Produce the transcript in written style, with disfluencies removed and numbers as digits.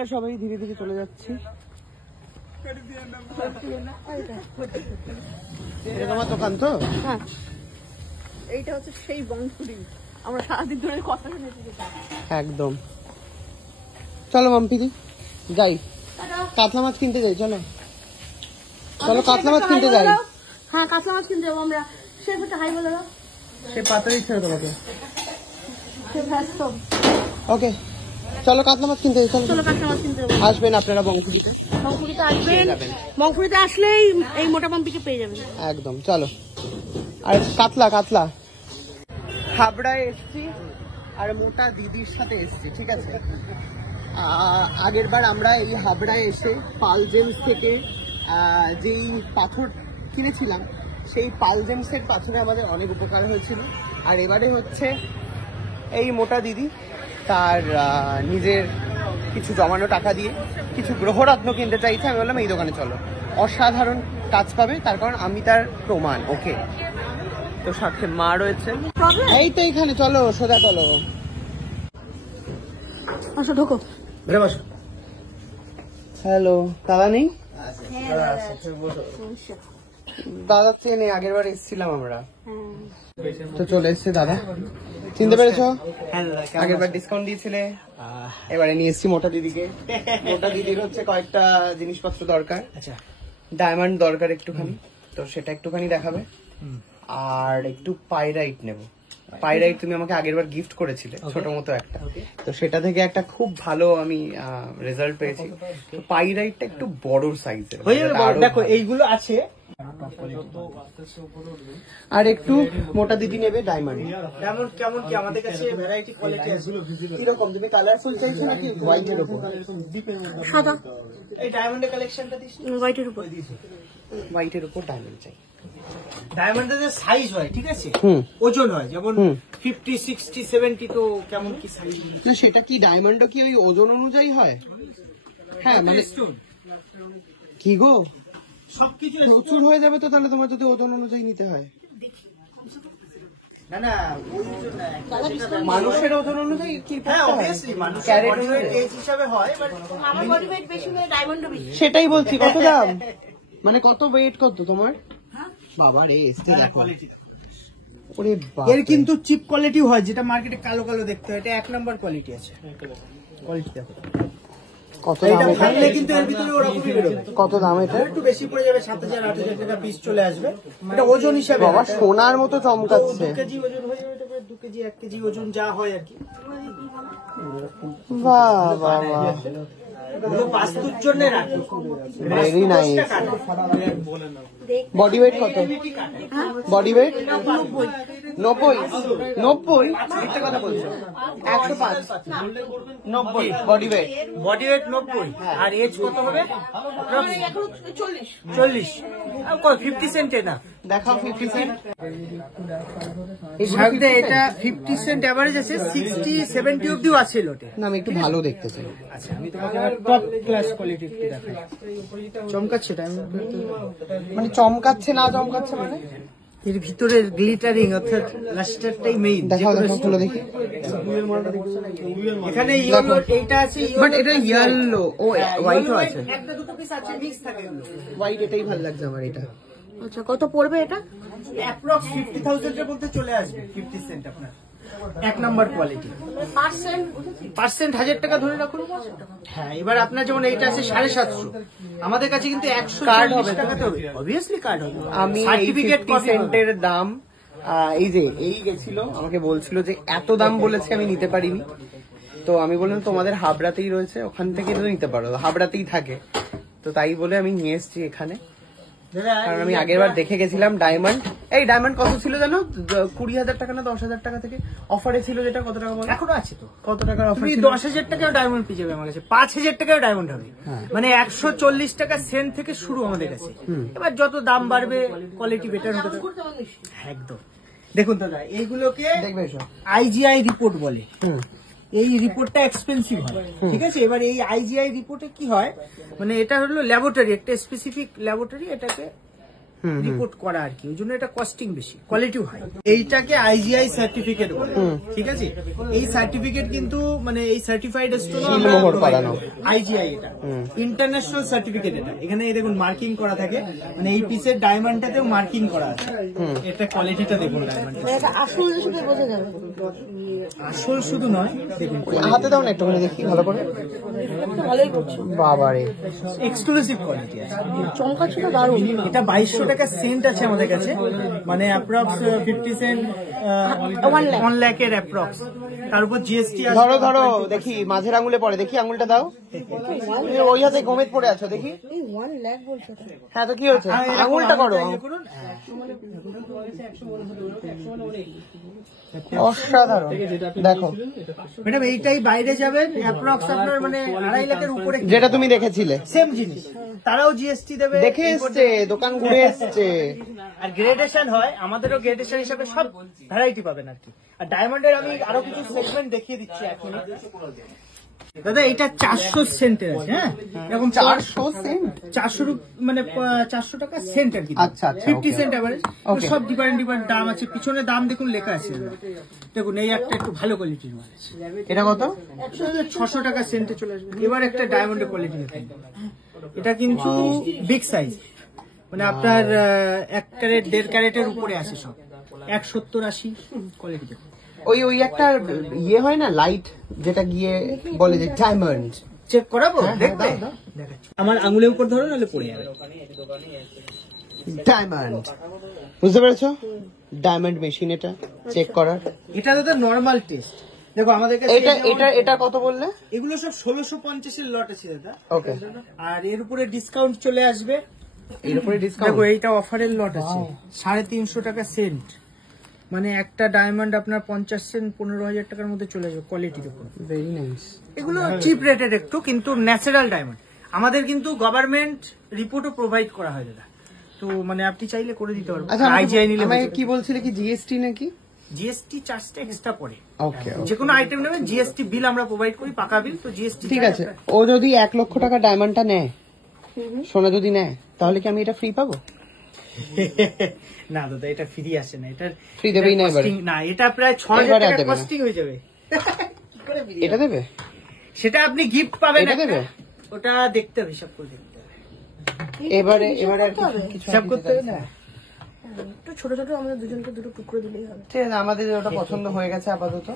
আমরা সবাই ধীরে ধীরে চলে যাচ্ছি। এটা তোমার দোকান তো? হ্যাঁ, এইটা হচ্ছে সেই বংশুরি, আমরা সারাদিন ধরে কথা শুনেছি। একদম। চলো মাম্পিদি যাই, কাতলা মাছ কিনতে যাই। চলো চলো কাতলা মাছ কিনতে যাই। হ্যাঁ, কাতলা মাছ কিনতে যাবো আমরা। সে হাই বলে দাও। সে পাতাই ছিল তোমাকে। ওকে, চলো কাতলা মাছ কিনতে যাই। চলো কাতলা মাছ কিনতে যাবো। আসবেন আপনারা বংশুরিতে? বংশুরিতে আসবেন, বংশুরিতে আসলেই এই মোটা পাম্পিকে পেয়ে যাবেন একদম। চলো। আর কাতলা কাতলা হাবড়ায় এসছি আর মোটা দিদির সাথে এসছি, ঠিক আছে? আগের বার আমরা এই হাবড়ায় এসে পাল জেমস থেকে যেই পাথর কিনেছিলাম সেই পাল জেমসের পাথরে আমাদের অনেক উপকার হয়েছিল। আর এবারে হচ্ছে এই মোটা দিদি তার নিজের কিছু জমানো টাকা দিয়ে কিছু গ্রহরত্ন কিনতে চাইছে। আমি বললাম এই দোকানে চলো, অসাধারণ কাজ পাবে, তার কারণ আমি তার প্রমাণ। ওকে, তো সাথে মা রয়েছে, এই তো এইখানে। চলো সোজা চলো। আসো, ঢোকো। হ্যালো, দাদা নেই? দাদা চেনে, আগের বার এসেছিলাম আমরা, তো চলে এসছে দাদা। চিনতে পেরেছো? আগের বার ডিসকাউন্ট দিয়েছিলে, এবারে নিয়ে এসছি মোটা দিদিকে। মোটা দিদির হচ্ছে কয়েকটা জিনিসপত্র দরকার। আচ্ছা, ডায়মন্ড দরকার একটুখানি, তো সেটা একটুখানি দেখাবে। আর একটু পাইরাইট নেব। পাইরাইট তুমি আমাকে আগের বার গিফট করেছিলে ছোট মতো একটা, তো সেটা থেকে একটা খুব ভালো আমি রেজাল্ট পেয়েছি। তো পাইরাইটটা একটু বড় সাইজের, দেখো এইগুলো আছে। আর একটু মোটা দিদি নেবে ডায়মন্ড। ডায়মন্ড কেমন কি আমাদের কাছে ভ্যারাইটি কোয়ালিটি আছে। কিরকম তুমি কালারফুল চাইছো নাকি হোয়াইটের উপর? সাদা। এই ডায়মন্ডের কালেকশনটা দিস। হোয়াইটের উপর। হোয়াইটের উপর ডায়মন্ড চাই। ডায়মন্ডের যে সাইজ হয়, ঠিক আছে, ওজন হয়, যেমন 50, 60, 70, তো কেমন কি সাইজ? না সেটা কি ডায়মন্ডও কি ওই ওজন অনুযায়ী হয়? হ্যাঁ মানে কি গো, সবকিছু প্রচুর হয়ে যাবে তো তাহলে তোমার যদি ওজন অনুযায়ী নিতে হয়। না না, মানুষের ওজন অনুযায়ী কি? হ্যাঁ অবভিয়াসলি মানুষের বডি ওয়েট এজ হিসাবে হয়, বাট আমার বডি ওয়েট বেশি হলে ডায়মন্ডও বেশি। সেটাই বলছি, কত দাম মানে কত ওয়েট কত তোমার? বাবা রে, কোয়ালিটি ওরে বাপ, এর কিন্তু চিপ কোয়ালিটি হয়, যেটা মার্কেটে কালো কালো দেখতে হয়, এটা 1 নম্বর কোয়ালিটি আছে। কোয়ালিটি দেখো কত এটা দাম? ভাঙলে কিন্তু এর ভিতরে ওরকমই বেরোবে। কত দাম এটা? একটু বেশি পড়ে যাবে, 7,000 8,000 টাকা পিস চলে আসবে। এটা ওজন হিসাবে বাবা সোনার মতো চমকাচ্ছে। 2 কেজি ওজন হয়ে যাবে, এটা 2 কেজি 1 কেজি ওজন যা হয় আর কি। বাহ বাহ বাহ, এগুলো বাস্তুর জন্য রাখি। Very nice. বডি ওয়েট কত? Body weight 90। 90? মিথ্যে কথা বলছো। 105 90 বডি ওয়েট। Body weight 90। আর এজ কত হবে? 40। 50 সেন্ট না দেখাও 50 সেন্ট। এটা 50 সেন্ট এভারেজ আছে, 60, 70 অবধিও আছে লোটে। না আমি একটু ভালো দেখতে চাই। আচ্ছা, আমি তোমাকে টপ ক্লাস কোয়ালিটি একটু দেখাই। চমকাচ্ছে মানে চমকাচ্ছে না চমকাচ্ছে মানে? এর ভিতরে গ্লিটারিং, অর্থাৎ লাস্টারটাই মেইন। দেখাও দেখাও, খুলে দেখি। এখানে ইয়েলো এইটা আছে, বাট এটা ইয়েলো, ও হোয়াইটও আছে। একটা দুটো পিস আছে, মিক্স থাকে এগুলো। হোয়াইট এটাই ভালো লাগছে আমার। এটা আচ্ছা, কত পড়বে এটা? অ্যাপ্রক্স 50,000 এর মধ্যে চলে আসবে। 50 সেন্ট আপনার 1 নাম্বার কোয়ালিটি। পার্সেন্ট 1000 টাকা ধরে রাখুন। হ্যাঁ, এবার আপনার যেমন এইটা আছে 750, আমাদের কাছে কিন্তু 140 টাকাতে হবে। অবভিয়াসলি কার্ড হবে। আমি সার্টিফিকেট সেন্টের দাম এই যে এই গেছিল, আমাকে বলছিল যে এত দাম বলেছে, আমি নিতে পারিনি। তো আমি বললাম তোমাদের হাবড়াতেই রয়েছে, ওখান থেকে তো নিতে পারো, হাবড়াতেই থাকে। তো তাই বলে আমি নিয়ে এসেছি এখানে, কারণ আমি আগের বার দেখে গেছিলাম ডায়মন্ড। এই ডায়মন্ড কত ছিল জানো? 20,000 টাকা না 10,000 টাকা থেকে অফারে ছিল, যেটা কত টাকা বলো? এখনো আছে তো। কত টাকার অফার? 10,000 টাকাও ডায়মন্ড পেয়ে যাবে আমার কাছে, 5,000 টাকাও ডায়মন্ড হবে। মানে 140 টাকা সেন্ট থেকে শুরু আমাদের কাছে। এবার যত দাম বাড়বে কোয়ালিটি বেটার হতে থাকবে। একদম। দেখুন দাদা, এইগুলোকে দেখবে IGI রিপোর্ট বলে। এই রিপোর্টটা এক্সপেন্সিভ হয়, ঠিক আছে। এবার এই IGI রিপোর্টে কি হয়, মানে এটা হলো ল্যাবরেটরি, একটা স্পেসিফিক ল্যাবরেটরি এটাকে রিপোর্ট করা আর কি, ওই জন্য এটা কস্টিং বেশি, কোয়ালিটিও হাই। এইটাকে আইজিআই সার্টিফিকেট বলে, ঠিক আছে। এই সার্টিফিকেট কিন্তু মানে এই সার্টিফাইড স্টোন আইজিআই, এটা ইন্টারন্যাশনাল সার্টিফিকেট। এটা এখানে এই দেখুন মার্কিং করা থাকে, মানে এই পিসের ডায়মন্ডটাতেও মার্কিং করা আছে। এটা কোয়ালিটিটা দেখুন ডায়মন্ডের, আসল শুধু নয়, দেখুন হাতে দাও না একটুখানি দেখি ভালো করে। বাবারে এক্সক্লুসিভ কোয়ালিটি আছে, চমকা ছিল দারুণ। এটা 2200 টাকা সেন্ট আছে আমাদের কাছে, মানে অ্যাপ্রক্স 50 সেন্ট 1 লাখের অ্যাপ্রক্স। তার উপর জিএসটি আছে। ধরো ধরো দেখি, মাঝের আঙুলে পড়ে, দেখি আঙুলটা দাও। ওই হাতে গোমেদ পড়ে আছো দেখি। 1 লাখ বলছো? হ্যাঁ তো কি হচ্ছে, আঙুলটা করো। অসাধারণ, দেখো ম্যাডাম এইটাই বাইরে যাবেন অ্যাপ্রক্স আপনার মানে 2.5 লাখের উপরে, যেটা তুমি দেখেছিলে সেম জিনিস, তারাও জিএসটি দেবে, দেখে এসছে, দোকান ঘুরে এসছে। আর গ্রেডেশন হয়, আমাদেরও গ্রেডেশন হিসাবে সব ভ্যারাইটি পাবেন আর কি। আর ডায়মন্ডের আমি আরো কিছু সেগমেন্ট দেখিয়ে দিচ্ছি এখন। দাদা এটা 400 সেন্টের আছে, হ্যাঁ এরকম 400 সেন্ট, 400 মানে 400 টাকা সেন্ট আর কি। আচ্ছা, 50 সেন্ট এভারেজ। সব ডিফারেন্ট দাম আছে, পিছনে দাম দেখুন লেখা আছে। দেখুন এই একটা একটু ভালো কোয়ালিটির মাল আছে, এটা কত? 600 টাকা সেন্টে চলে আসবে। এবার একটা ডায়মন্ডের কোয়ালিটি দেখুন, এটা কিন্তু বিগ সাইজ, মানে আপনার 1 ক্যারেট 1.5 ক্যারেটের উপরে আছে সব, 170-80 কোয়ালিটি দেখুন। ওই একটা ইয়ে হয় না লাইট, যেটা গিয়ে বলে যে ডায়মন্ড। চেক করাবো, দেখবে আমার আঙুলের উপর ধরো, নাহলে পড়ে যাবে। ডায়মন্ড, বুঝতে পেরেছো? ডায়মন্ড মেশিন এটা চেক করার। এটা তো নরমাল টেস্ট। দেখো আমাদের কাছে এটা কত বললে? এগুলো সব 1650 এর লট আছে দাদা। ওকে, আর এর উপরে ডিসকাউন্ট চলে আসবে। এর উপরে ডিসকাউন্ট, দেখো এইটা অফারের লট আছে, 350 টাকা সেন্ট, মানে একটা ডায়মন্ড আপনার 50 সেন্ট 15,000 টাকার মধ্যে চলে যাবে। কোয়ালিটির উপর ভেরি নাইস। এগুলো চিপ রেটেড একটু, কিন্তু ন্যাচারাল ডায়মন্ড। আমাদের কিন্তু গভর্নমেন্ট রিপোর্টও প্রোভাইড করা হয় দাদা, তো মানে আপনি চাইলে করে দিতে পারবেন। আচ্ছা, আইজিআই নিলে আমাকে কি বলছিলে কি জিএসটি নাকি? জিএসটি চার্জটা এক্সট্রা পড়ে। ওকে, যে কোনো আইটেম নেবেন জিএসটি বিল আমরা প্রোভাইড করি, পাকা বিল, তো জিএসটি ঠিক আছে। ও যদি 1 লক্ষ টাকা ডায়মন্ডটা নেয়, সোনা যদি নেয়, তাহলে কি আমি এটা ফ্রি পাবো? না দাদা, এটা ফ্রি আসে না, এটা ফ্রি দেবেই না এবারে? না, এটা প্রায় 6000 টাকা কস্টিং হয়ে যাবে। এটা দেবে? সেটা আপনি গিফট পাবেন, এটা দেবে? ওটা দেখতে হবে, হিসাব করে দেখতে হবে। এবারে আর কিছু হিসাব করতে হবে না, একটু ছোট ছোট আমাদের দুজনকে দুটো টুকরো দিলেই হবে। ঠিক আছে, আমাদের ওটা পছন্দ হয়ে গেছে আপাতত।